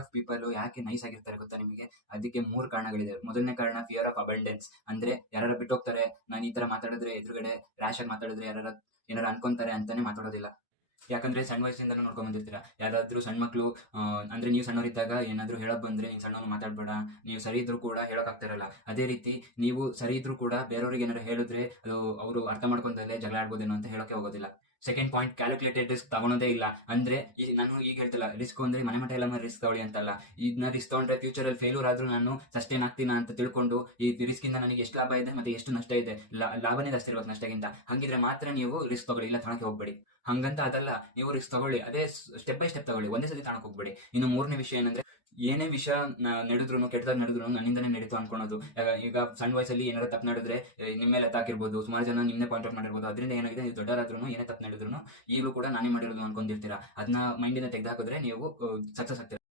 Of people ಯಾಕೆ nice ಆಗಿರ್ತಾರೆ ಗೊತ್ತಾ ನಿಮಗೆ? ಅದಕ್ಕೆ 3 ಕಾರಣಗಳಿದೆ. ಮೊದಲನೇ ಕಾರಣ ಫಿಯರ್ ಆಫ್ ಅಬಂಡೆನ್ಸ್. ಅಂದ್ರೆ ಯಾರಾರ ಬಿಟ್ಟೋಗ್ತಾರೆ, ನಾನು ಈ ತರ ಮಾತಾಡಿದ್ರೆ ಎದುರುಗಡೆ ರ್ಯಾಶ್ ಆಗಿ ಮಾತಾಡಿದ್ರೆ ಏನಾರ ಅನ್ಕೊಂತಾರೆ ಅಂತಾನೆ ಮಾತಾಡೋದಿಲ್ಲ. ಯಾಕಂದ್ರೆ ಸಣ್ಣ ವಯಸ್ಸಿಂದನೂ ನೋಡ್ಕೊಂಡ್ ಬಂದಿರ್ತೀರಾ. ಯಾವ್ದಾದ್ರು ಸಣ್ಣ ಮಕ್ಳು ಅಂದ್ರೆ ನೀವು ಸಣ್ಣವರಿದ್ದಾಗ ಏನಾದ್ರು ಹೇಳಕ್ ಬಂದ್ರೆ ನೀನ್ ಸಣ್ಣವನು ಮಾತಾಡ್ಬೇಡ, ನೀವು ಸರಿ ಇದ್ರು ಕೂಡ ಹೇಳಕ್ ಆಗ್ತಿರಲ್ಲ. ಅದೇ ರೀತಿ ನೀವು ಸರಿ ಇದ್ರು ಕೂಡ ಬೇರೆಯವ್ರಿಗೆ ಏನಾರು ಹೇಳಿದ್ರೆ ಅದು ಅವರು ಅರ್ಥ ಮಾಡ್ಕೊಂಡಲ್ಲೇ ಜಗಳ ಆಡ್ಬೋದೇನೋ ಅಂತ ಹೇಳಕ್ಕೆ ಹೋಗೋದಿಲ್ಲ. ಸೆಕೆಂಡ್ ಪಾಯಿಂಟ್, ಕ್ಯಾಲ್ಕುಲೇಟೆಡ್ ರಿಸ್ಕ್ ತಗೊಳೋದೇ ಇಲ್ಲ. ಅಂದ್ರೆ ನಾನು ಈಗ ಹೇಳ್ತಿಲ್ಲ, ರಿಸ್ಕ್ ಅಂದ್ರೆ ಮನೆ ಮಠ ಎಲ್ಲ ರಿಸ್ಕ್ ತಗೊಳ್ಳಿ ಅಂತಲ್ಲ. ಇದನ್ನ ರಿಸ್ಕ್ ತಗೊಂಡ್ರೆ ಫ್ಯೂಚರ್ ಅಲ್ಲಿ ಫೇಲ್ಯೂರ್ ಆದ್ರೂ ನಾನು ಸಸ್ಟೈನ್ ಆಗ್ತೀನ ಅಂತ ತಿಳ್ಕೊಂಡು ಈ ರಿಸ್ಕ್ ಇಂದ ನನಗೆ ಎಷ್ಟು ಲಾಭ ಇದೆ ಮತ್ತೆ ಎಷ್ಟು ನಷ್ಟ ಇದೆ, ಲಾಭನೇ ಜಾಸ್ತಿ ಇರ್ಬೇಕು ನಷ್ಟಗಿಂತ. ಹಂಗಿದ್ರೆ ಮಾತ್ರ ನೀವು ರಿಸ್ಕ್ ತಗೊಳ್ಳಿ, ಇಲ್ಲ ತಗೊಳಕ್ಕೆ ಹೋಗ್ಬೇಡಿ. ಹಂಗಂತ ಅದಲ್ಲ, ನೀವು ರಿಸ್ಕ್ ತಗೊಳ್ಳಿ, ಅದೇ ಸ್ಟೆಪ್ ಬೈ ಸ್ಟೆಪ್ ತಗೊಳ್ಳಿ, ಒಂದೇ ಸತಿ ತಗೊಳಕ್ ಹೋಗ್ಬೇಡಿ. ಇನ್ನು ಮೂರನೇ ವಿಷಯ ಏನಂದ್ರೆ, ಏನೇ ವಿಷಯ ನಡೆದ್ರು ಕೆಟ್ಟದಾಗ ನಡೆದ್ರು ನನ್ನಿಂದನೇ ನಡೀತು ಅನ್ಕೊಳೋದು. ಈಗ ಸಣ್ಣ ವಯಸ್ಸಲ್ಲಿ ಏನಾದ್ರು ತಪ್ಪು ನಡೆದ್ರೆ ನಿಮ್ಮ ಮೇಲೆ ತಾಕಿರ್ಬೋದು, ಸುಮಾರು ಜನ ನಿಮ್ಮನ್ನೇ ಪಾಯಿಂಟ್ ಔಟ್ ಮಾಡಿರ್ಬೋದು. ಅದರಿಂದ ಏನಾಗಿದೆ, ನೀವು ದೊಡ್ಡವರಾದ್ರೂ ಏನೇ ತಪ್ಪು ನಡೆದ್ರು ಈಗಲೂ ಕೂಡ ನಾನೇ ಮಾಡಿರೋದು ಅನ್ಕೊಂಡಿರ್ತೀರಾ. ಅದನ್ನ ಮೈಂಡಿಂದ ತೆಗೆದಾಕಿದ್ರೆ ನೀವು ಸಕ್ಸಸ್ ಆಗ್ತೀರಾ.